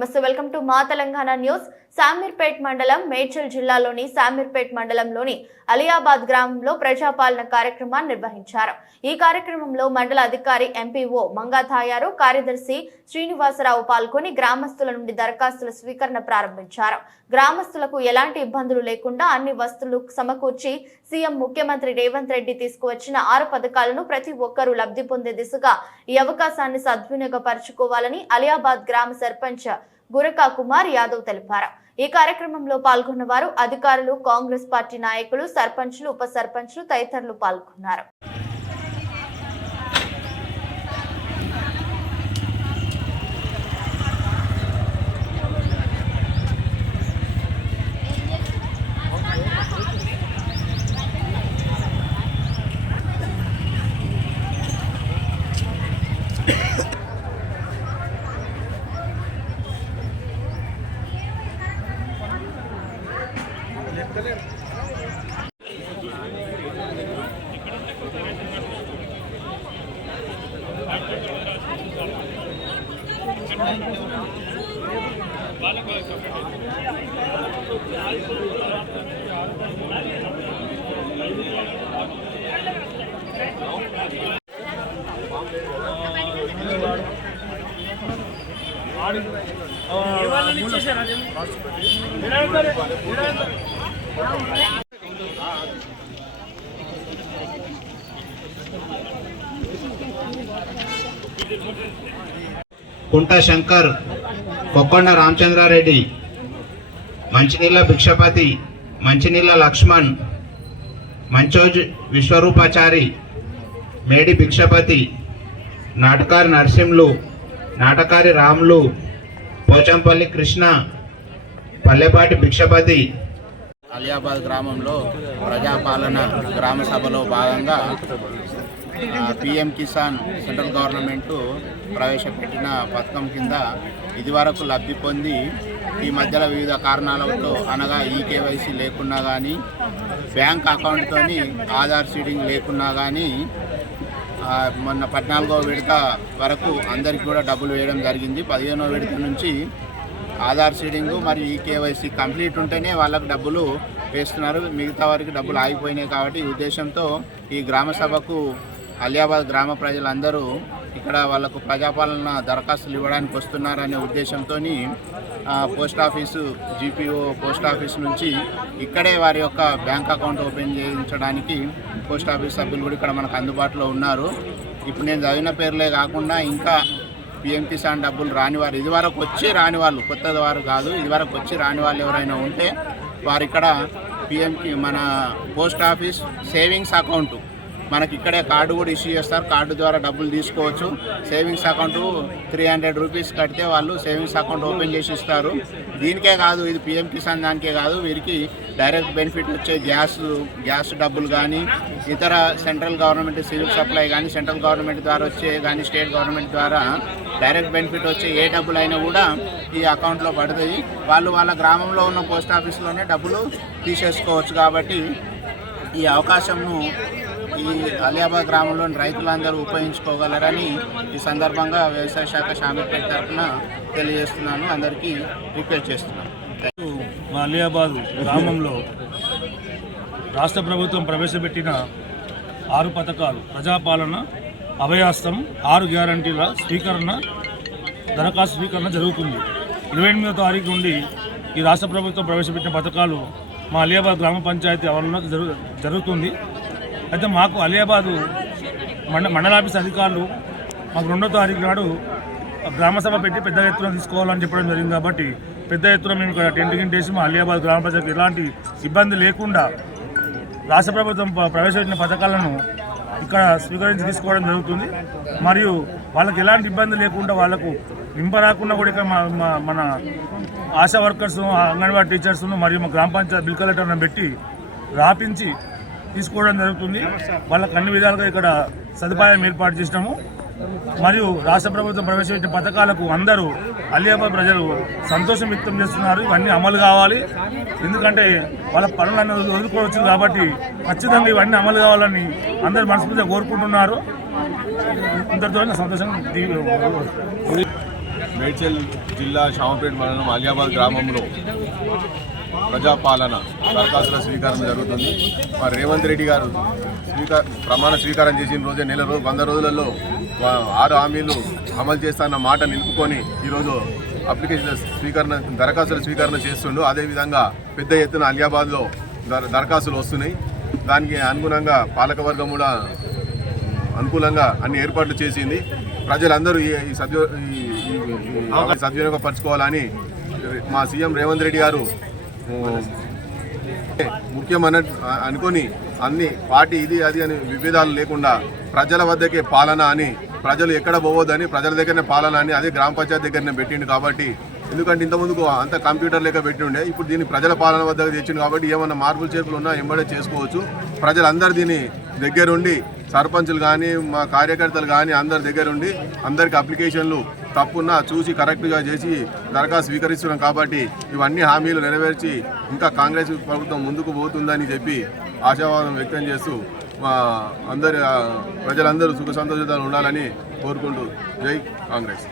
నమస్తే, welcome to మా Telangana news. Shamirpet మండలం మేడ్చల్ జిల్లాలోని శామీర్పేట్ మండలంలోని అలియాబాద్ గ్రామంలో ప్రజాపాలన కార్యక్రమాన్ని నిర్వహించారు. ఈ కార్యక్రమంలో మండల అధికారి ఎంపీఓ మంగాథాయారు, కార్యదర్శి శ్రీనివాసరావు పాల్గొని గ్రామస్తుల నుండి దరఖాస్తుల స్వీకరణ ప్రారంభించారు. గ్రామస్తులకు ఎలాంటి ఇబ్బందులు లేకుండా అన్ని వస్తువులు సమకూర్చి సీఎం ముఖ్యమంత్రి రేవంత్ రెడ్డి తీసుకువచ్చిన 6 పథకాలను ప్రతి ఒక్కరూ లబ్ధి పొందే దిశగా ఈ అవకాశాన్ని సద్వినియోగపరచుకోవాలని అలియాబాద్ గ్రామ సర్పంచ్ గురకా కుమార్ యాదవ్ తెలిపారు. ఈ కార్యక్రమంలో పాల్గొన్న వారు అధికారులు, కాంగ్రెస్ పార్టీ నాయకులు, సర్పంచ్లు, ఉప సర్పంచ్లు తదితరులు పాల్గొన్నారు. కుంట శంకర్, కొక్కొండ రామచంద్రారెడ్డి, మంచినీళ్ళ భిక్షపతి, మంచినీళ్ళ లక్ష్మణ్, మంచోజ్ విశ్వరూపాచారి, మేడి భిక్షపతి, నాటకారి నరసింహులు, నాటకారి రాములు, పోచంపల్లి కృష్ణ, పల్లెపాటి భిక్షపతి. అలియాబాద్ గ్రామంలో ప్రజాపాలన గ్రామ సభలో భాగంగా పిఎం కిసాన్ సెంట్రల్ గవర్నమెంట్ ప్రవేశపెట్టిన పథకం కింద ఇదివరకు లబ్ధి పొంది ఈ మధ్యలో వివిధ కారణాలతో అనగా ఈకేవైసీ లేకున్నా కానీ, బ్యాంక్ అకౌంట్తోని ఆధార్ సీడింగ్ లేకున్నా కానీ మొన్న 14వ విడత వరకు అందరికీ కూడా డబ్బులు వేయడం జరిగింది. 15వ విడత నుంచి ఆధార్ సీడింగు మరియు ఈకేవైసీ కంప్లీట్ ఉంటేనే వాళ్ళకు డబ్బులు వేస్తున్నారు, మిగతా వారికి డబ్బులు ఆగిపోయినాయి. కాబట్టి ఈ ఉద్దేశంతో ఈ గ్రామ సభకు అలియాబాద్ గ్రామ ప్రజలందరూ ఇక్కడ వాళ్ళకు ప్రజాపాలన దరఖాస్తులు ఇవ్వడానికి వస్తున్నారనే ఉద్దేశంతో post office, GPO post office నుంచి ఇక్కడే వారి యొక్క బ్యాంక్ అకౌంట్ ఓపెన్ చేయించడానికి పోస్ట్ ఆఫీస్ సభ్యులు కూడా ఇక్కడ మనకు అందుబాటులో ఉన్నారు. ఇప్పుడు నేను చదివిన పేర్లే కాకుండా ఇంకా పిఎం కిసాన్ డబ్బులు రాని వారు, ఇదివరకు వచ్చి రాని వాళ్ళు, కొత్త వారు కాదు, ఇదివరకు వచ్చి రాని వాళ్ళు ఎవరైనా ఉంటే వారు ఇక్కడ పిఎంకి మన పోస్ట్ ఆఫీస్ సేవింగ్స్ అకౌంటు మనకి ఇక్కడే కార్డు కూడా ఇష్యూ చేస్తారు. కార్డు ద్వారా డబ్బులు తీసుకోవచ్చు. సేవింగ్స్ అకౌంటు 300 రూపీస్ కడితే వాళ్ళు సేవింగ్స్ అకౌంట్ ఓపెన్ చేసి ఇస్తారు. దీనికే కాదు, ఇది పిఎం కిసాన్ దానికే కాదు, వీరికి డైరెక్ట్ బెనిఫిట్ వచ్చే గ్యాస్ డబ్బులు కానీ, ఇతర సెంట్రల్ గవర్నమెంట్ సివిల్ సప్లై కానీ, సెంట్రల్ గవర్నమెంట్ ద్వారా వచ్చే కానీ, స్టేట్ గవర్నమెంట్ ద్వారా డైరెక్ట్ బెనిఫిట్ వచ్చే ఏ డబ్బులైనా కూడా ఈ అకౌంట్లో పడుతాయి. వాళ్ళు వాళ్ళ గ్రామంలో ఉన్న పోస్ట్ ఆఫీస్లోనే డబ్బులు తీసేసుకోవచ్చు. కాబట్టి ఈ అవకాశంను ఈ అలియాబాద్ గ్రామంలోని రైతులందరూ ఉపయోగించుకోగలరని ఈ సందర్భంగా వ్యవసాయ శాఖ శామీర్పేట తరఫున తెలియజేస్తున్నాను, అందరికీ రిక్వెస్ట్ చేస్తున్నాను. మా అలియాబాద్ గ్రామంలో రాష్ట్ర ప్రభుత్వం ప్రవేశపెట్టిన 6 పథకాలు, ప్రజాపాలన, అభయాస్తం, 6 గ్యారంటీల స్వీకరణ, దరఖాస్తు స్వీకరణ జరుగుతుంది. 28వ తారీఖు నుండి ఈ రాష్ట్ర ప్రభుత్వం ప్రవేశపెట్టిన పథకాలు మా అలియాబాద్ గ్రామ పంచాయతీ ఆవరణలో జరుగుతుంది. అయితే మాకు అలియాబాదు మండలాఫీస్ అధికారులు మాకు 2వ తారీఖు నాడు గ్రామసభ పెట్టి పెద్ద ఎత్తున తీసుకోవాలని చెప్పడం జరిగింది. కాబట్టి పెద్ద ఎత్తున మేము ఇక్కడ టెంట్ గింటేసి మా అలియాబాద్ గ్రామ ప్రజలకు ఎలాంటి ఇబ్బంది లేకుండా రాష్ట్ర ప్రభుత్వం ప్రవేశపెట్టిన పథకాలను ఇక్కడ స్వీకరించి తీసుకోవడం జరుగుతుంది. మరియు వాళ్ళకి ఎలాంటి ఇబ్బంది లేకుండా, వాళ్ళకు నింపరాకుండా కూడా ఇక్కడ మన ఆశా వర్కర్స్, అంగన్వాడీ టీచర్స్ మరియు మా గ్రామ పంచాయతీ బిల్ కలెక్టర్లను పెట్టి రాపించి తీసుకోవడం జరుగుతుంది. వాళ్ళకు అన్ని విధాలుగా ఇక్కడ సదుపాయం ఏర్పాటు చేసినాము. మరియు రాష్ట్ర ప్రభుత్వం ప్రవేశపెట్టిన పథకాలకు అందరూ అలియాబాద్ ప్రజలు సంతోషం వ్యక్తం చేస్తున్నారు. ఇవన్నీ అమలు కావాలి, ఎందుకంటే వాళ్ళ పనులన్నీ వదులుకోవచ్చు. కాబట్టి ఖచ్చితంగా ఇవన్నీ అమలు కావాలని అందరూ మనస్ఫూర్తిగా కోరుకుంటున్నారు. ఇంతటితో సంతోషం. మేడ్చల్ జిల్లా షామపేట మండలం అలియాబాద్ గ్రామంలో ప్రజాపాలన దరఖాస్తుల స్వీకారం జరుగుతుంది. మరి రేవంత్ రెడ్డి గారు ప్రమాణ స్వీకారం చేసిన రోజే 100 రోజులలో 6 హామీలు అమలు చేస్తాన్న మాట నిలుపుకొని ఈరోజు అప్లికేషన్ దరఖాస్తుల స్వీకరణ చేస్తుండు. అదేవిధంగా పెద్ద ఎత్తున అలియాబాద్లో దరఖాస్తులు వస్తున్నాయి. దానికి అనుగుణంగా పాలకవర్గం కూడా అనుకూలంగా అన్ని ఏర్పాట్లు చేసింది. ప్రజలందరూ ఈ సద్వినియోగపరచుకోవాలని మా సీఎం రేవంత్ రెడ్డి గారు ముఖ్యమైన అనుకొని అన్ని పార్టీ ఇది అది అని విభేదాలు లేకుండా ప్రజల వద్దకే పాలన అని, ప్రజలు ఎక్కడ పోవద్దని ప్రజల దగ్గరనే పాలన అని అదే గ్రామ పంచాయతీ దగ్గరనే పెట్టిండు. కాబట్టి ఎందుకంటే ఇంతకుముందుకు అంత కంప్యూటర్ లెక్క పెట్టి ఉండే, ఇప్పుడు దీన్ని ప్రజల పాలన వద్దకు తెచ్చిండు. కాబట్టి ఏమన్నా మార్పులు చేర్పులు ఉన్నా ఎంబడే చేసుకోవచ్చు. ప్రజలందరూ దీన్ని దగ్గరుండి సర్పంచులు కానీ మా కార్యకర్తలు కానీ అందరి దగ్గరుండి అందరికి అప్లికేషన్లు తప్పున్నా చూసి కరెక్ట్గా చేసి దరఖాస్తు స్వీకరిస్తున్నాం. కాబట్టి ఇవన్నీ హామీలు నెరవేర్చి ఇంకా కాంగ్రెస్ ప్రభుత్వం ముందుకు పోతుందని చెప్పి ఆశావాదం వ్యక్తం చేస్తూ మా ప్రజలందరూ సుఖ సంతోషాలు ఉండాలని కోరుకుంటూ జై కాంగ్రెస్.